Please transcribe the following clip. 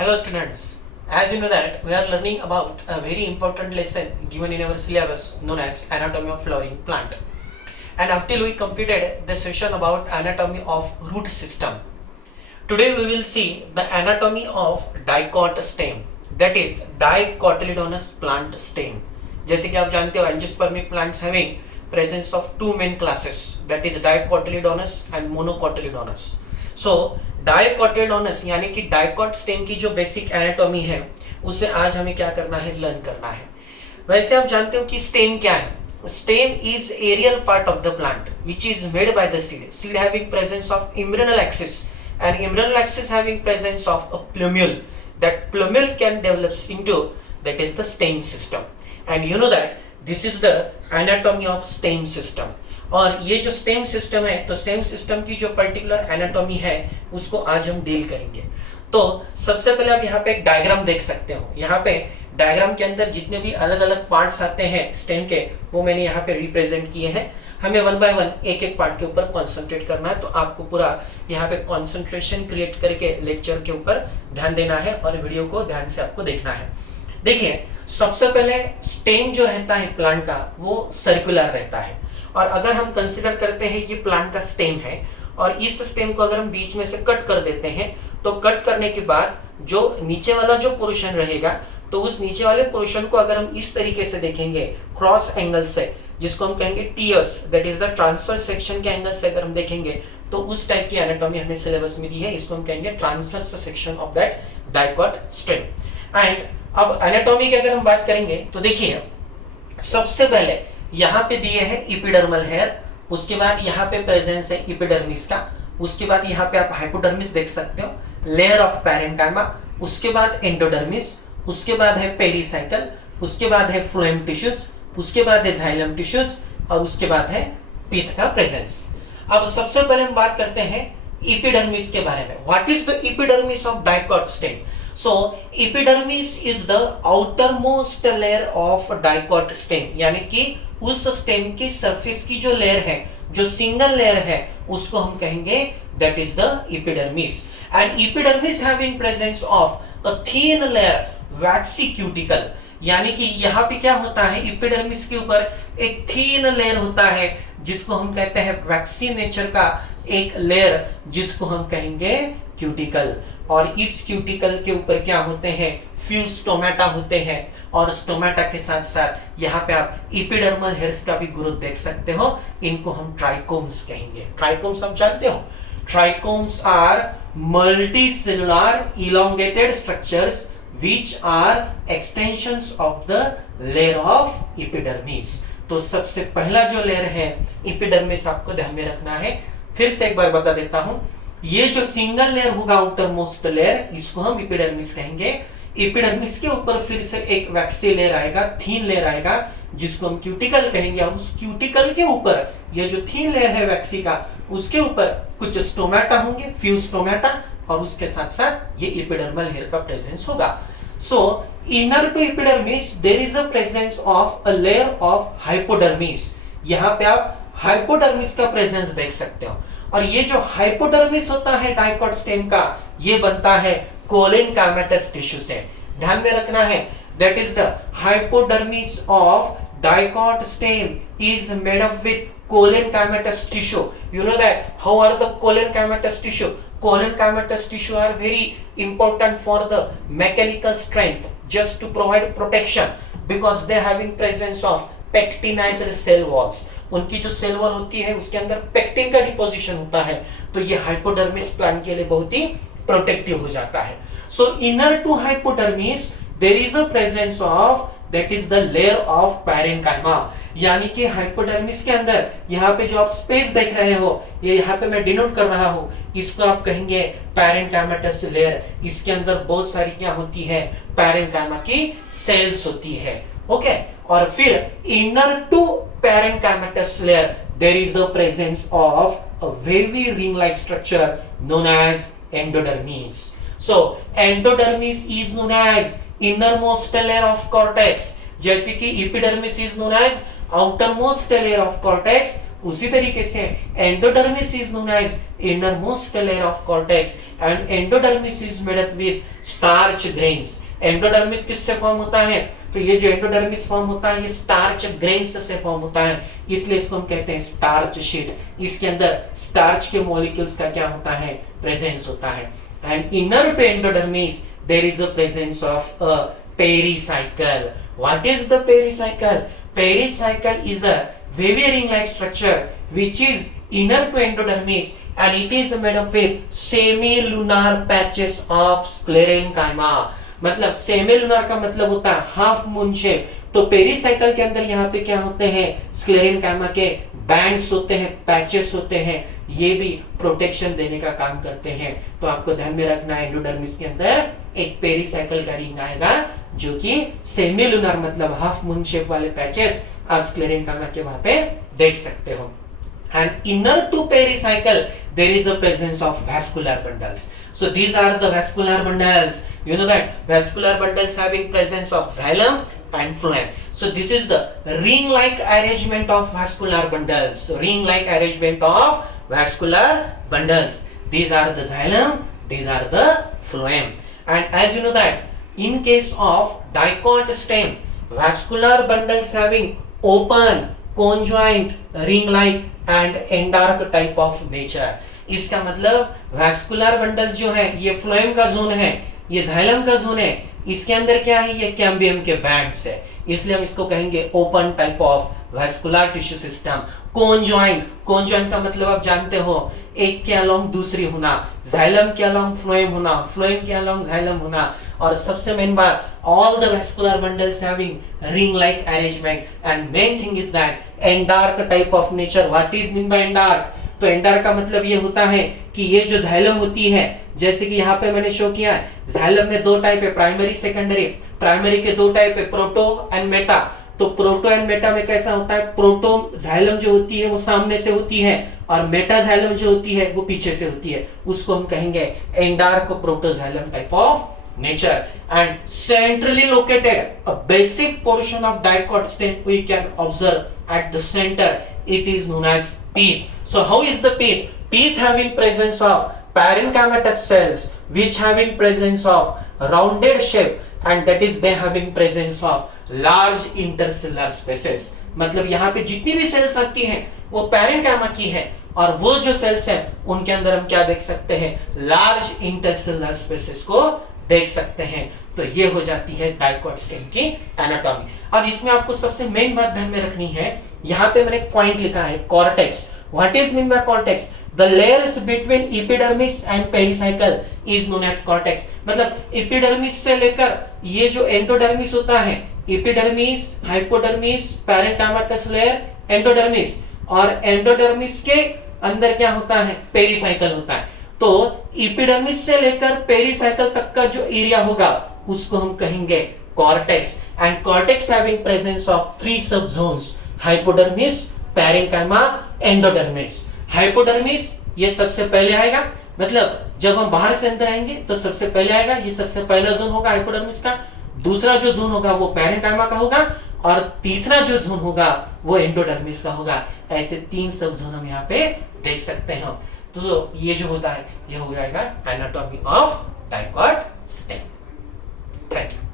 Hello students, as you know that we are learning about a very important lesson given in our syllabus known as anatomy of flowering plant. And until we completed the session about anatomy of root system. Today we will see the anatomy of dicot stem, that is dicotyledonous plant stem. जैसे कि आप जानते हो angiospermic plants having presence of two main classes, that is dicotyledonous and monocotyledonous. So डायकोटिलेडोनस यानी कि dicot stem की जो basic anatomy है उसे आज हमें क्या करना है, लर्न करना है। वैसे आप जानते हो कि स्टेम क्या है। Stem is aerial part of the plant which is made by the seed having presence of embryonal axis and embryonal axis having presence of a plumule. That plumule can develops into that is the stem system and you know that this is the anatomy of stem system. और ये जो stem system है तो stem system की जो particular anatomy है उसको आज हम डील करेंगे। तो सबसे पहले आप यहाँ पे एक डायग्राम देख सकते हो। यहाँ पे डायग्राम के अंदर जितने भी अलग अलग पार्ट्स आते हैं स्टेम के वो मैंने यहाँ पे रिप्रेजेंट किए हैं। हमें वन बाय वन एक एक पार्ट के ऊपर कॉन्सेंट्रेट करना है, तो आपको पूरा यहाँ पे कॉन्सेंट्रेशन क्रिएट करके लेक्चर के ऊपर ध्यान देना है और वीडियो को ध्यान से आपको देखना है। देखिए सबसे पहले स्टेम जो रहता है प्लांट का वो सर्कुलर रहता है। और अगर हम कंसीडर करते हैं कि प्लांट का स्टेम है और इस स्टेम को अगर हम बीच में से कट कर देते हैं तो कट करने के बाद जो नीचे वाला जो पोर्शन रहेगा तो उस नीचे वाले पोर्शन को अगर हम इस तरीके से देखेंगे क्रॉस एंगल से, जिसको हम कहेंगे TS, that is the transverse section के एंगल से अगर हम देखेंगे तो उस टाइप की एनाटॉमी हमें सिलेबस में दी है। इसको हम कहेंगे transverse section of that dicot stem. And अब एनाटॉमी की अगर हम बात करेंगे तो देखिए सबसे पहले यहाँ पे दिए हैं इपिडर्मल हेयर, उसके बाद यहाँ पे प्रेजेंस है इपिडर्मिस का, उसके बाद यहाँ पे आप हाइपोडर्मिस देख सकते हो, लेयर ऑफ पैरेन्काइमा, उसके बाद एंडोडर्मिस, उसके बाद है पेरिसाइकल, उसके बाद है फ्लोएम टिश्यूज, उसके बाद है जाइलम टिश्यूज और उसके बाद है पीथ का प्रेजेंस। अब सबसे पहले हम बात करते हैं इपिडर्मिस के बारे में। What is the epidermis of dicot stem? So epidermis is the outermost layer of dicot stem, यानी कि उस स्टेम की सरफेस की जो लेयर है, जो सिंगल लेयर है, उसको हम कहेंगे that is the epidermis. And epidermis having presence of a thin layer waxy cuticle, यानी कि यहाँ पे क्या होता है, epidermis के ऊपर एक thin लेयर होता है जिसको हम कहते हैं waxy नेचर का एक लेयर जिसको हम कहेंगे क्यूटिकल। और इस क्यूटिकल के ऊपर क्या होते हैं, फ्यूज स्टोमेटा होते हैं और स्टोमेटा के साथ साथ यहाँ पे आप इपिडर्मल हेयर्स का भी ग्रोथ देख सकते हो। इनको हम ट्राइकोम्स कहेंगे। ट्राइकोम्स आप जानते हो, trichomes are multicellular elongated structures which are extensions of the layer of epidermis। तो सबसे पहला जो लेयर है epidermis आपको ध्यान में रखना है। फिर से एक बार बता देता हूं, ये जो सिंगल लेयर होगा आउटर मोस्ट लेयर, इसको हम epidermis कहेंगे। epidermis के ऊपर फिर से एक वैक्सी लेयर आएगा, थीन लेयर आएगा जिसको हम क्यूटिकल कहेंगे। और उस क्यूटिकल के ऊपर ये जो थीन लेयर है वैक्सी का, उसके ऊपर कुछ स्टोमेटा होंगे, फ्यूज स्टोमेटा, और उसके साथ साथ ये एपिडर्मल हेयर का प्रेजेंस होगा। So inner to epidermis there is a presence of a layer of hypodermis. यहाँ पे आप हाइपोडर्मिस का प्रेजेंस देख सकते हो। और ये जो हाइपोडर्मिस होता है डाइकॉट स्टेम का, ये बनता है कोलिनकाइमेटस टिश्यू से। ध्यान में रखना है, that is the hypodermis of dicot stem is made up with cholenchymatous tissue. You know that how are the cholenchymatous tissue? Cholenchymatous tissue are very important for the mechanical strength, just to provide protection, because they having presence of pectinized cell walls. उनकी जो cell wall होती है उसके अंदर pectin का deposition होता है, तो ये हाइपोडर्मिस प्लांट के लिए बहुत ही प्रोटेक्टिव हो जाता है। So inner to hypodermis there is a presence of that is the layer of parenchyma, यानी कि हाइपोडर्मिस के अंदर यहाँ पे जो आप स्पेस देख रहे हो, ये यहाँ पे मैं डिनोट कर रहा हूँ, इसको आप कहेंगे पैरेन्काइमेटस लेयर। इसके अंदर बहुत सारी क्या होती है, पैरेन्काइमा की सेल्स होती है। ओके, और फिर inner to parenchymatous layer there is the presence of a wavy ring like structure known as endodermis. So endodermis is known as innermost layer of cortex, जैसे कि epidermis is known as outermost layer of cortex, उसी तरीके से endodermis is known as innermost layer of cortex and endodermis is made up with starch grains. Endodermis किससे form होता है? तो ये जो एंडोडर्मिस फॉर्म होता है ये स्टार्च ग्रेन्स से फॉर्म होता है, इसलिए इसको हम कहते हैं स्टार्च शीट। इसके अंदर स्टार्च के मॉलिक्यूल्स का क्या होता है? प्रेजेंस होता है। And inner to endodermis there is a presence of a pericycle. What is the pericycle? Pericycle is a wavy ring-like structure which is inner to endodermis and it is made up with semilunar patches of sclerenchyma। मतलब semilunar का मतलब होता है half moon shape, तो pericycle के अंदर यहाँ पे क्या होते हैं? स्क्लेरेनकाइमा के बैंड्स होते हैं, पैचेस होते हैं, ये भी प्रोटेक्शन देने का काम करते हैं। तो आपको ध्यान में रखना है एंडोडर्मिस के अंदर एक पेरिसाइकल का रिंग आएगा जो कि सेमिलुनर मतलब हाफ मून शेप वाले पैचेस आप स्क्लेरेनकाइमा के वहां पे देख सकते हो। And inner to pericycle there is a presence of vascular bundles. So these are the vascular bundles. You know that vascular bundles having presence of xylem and phloem. So this is the ring-like arrangement of vascular bundles. So ring-like arrangement of vascular bundles. These are the xylem. These are the phloem. And as you know that in case of dicot stem, vascular bundles having open, conjoint, ring-like and endark type of nature। इसका मतलब vascular bundle जो है ये phloem का zone है, ये xylem का zone है, इसके अंदर क्या है? ये कैम्बियम के बैंड्स है, इसलिए हम इसको कहेंगे open type of vascular tissue system. Conjoint, conjoint का मतलब आप जानते हो एक के अलोंग दूसरी होना, जाइलम के अलोंग फ्लोएम होना, फ्लोएम के अलोंग जाइलम होना, और सबसे मेन बात all the vascular bundles having ring like arrangement and main thing is that endark type of nature। what is mean by endark? तो एंडार का मतलब ये होता है कि ये जो जाइलम होती है, जैसे कि यहाँ पे मैंने शो किया है, जाइलम में दो टाइप है, प्राइमरी सेकेंडरी। प्राइमरी के दो टाइप है, प्रोटो एंड मेटा। तो प्रोटो एंड मेटा में कैसा होता है? प्रोटो जाइलम जो होती है वो सामने से होती है और मेटा जाइलम जो होती है वो पीछे से होती है, उसको हम कहेंगे एंडार्क protoxylem type of nature। And centrally located a basic portion of dicot stem we can observe at the center, it is known as pith। So how is the pith? Pith having presence of parenchymatous cells which having presence of rounded shape and that is they having presence of large intercellular spaces। मतलब यहाँ पे जितनी भी sales आती हैं वो parenchyma की है और वो जो सेल्स हैं उनके अंदर हम क्या देख सकते हैं? लार्ज इंटरसेलुलर स्पेसेस को देख सकते हैं। तो ये हो जाती है डाइकोट स्टेम की एनाटॉमी। अब इसमें आपको सबसे मेन बात ध्यान में रखनी है, यहाँ पे मैंने पॉइंट लिखा है cortex. What is mean by cortex? The layers between epidermis and pericycle is known as cortex. मतलब एपिडर्मिस से लेकर ये जो एंडोडर्मिस होता है, epidermis, hypodermis, parenchymatous layer, endodermis, और एंडोडर्मिस के अंदर क्या होता है? पेरिसाइकल होता है। तो एपिडर्मिस से लेकर पेरिसाइकल तक का जो एरिया होगा उसको हम कहेंगे cortex. And cortex having presence of 3 sub zones, hypodermis, parenchyma, endodermis. Hypodermis ये सबसे पहले आएगा, मतलब जब हम बाहर से अंदर आएंगे तो सबसे पहले आएगा, ये सबसे पहला जोन होगा हाइपोडर्मिस का। दूसरा जो जोन होगा वो पैरेन्काइमा का होगा और तीसरा जो जोन होगा वो एंडोडर्मिस का होगा। ऐसे 3 सब जोन हम यहाँ पे देख सकते हैं। तो ये जो होता है ये हो जाएगा anatomy of dicot stem. Thank you.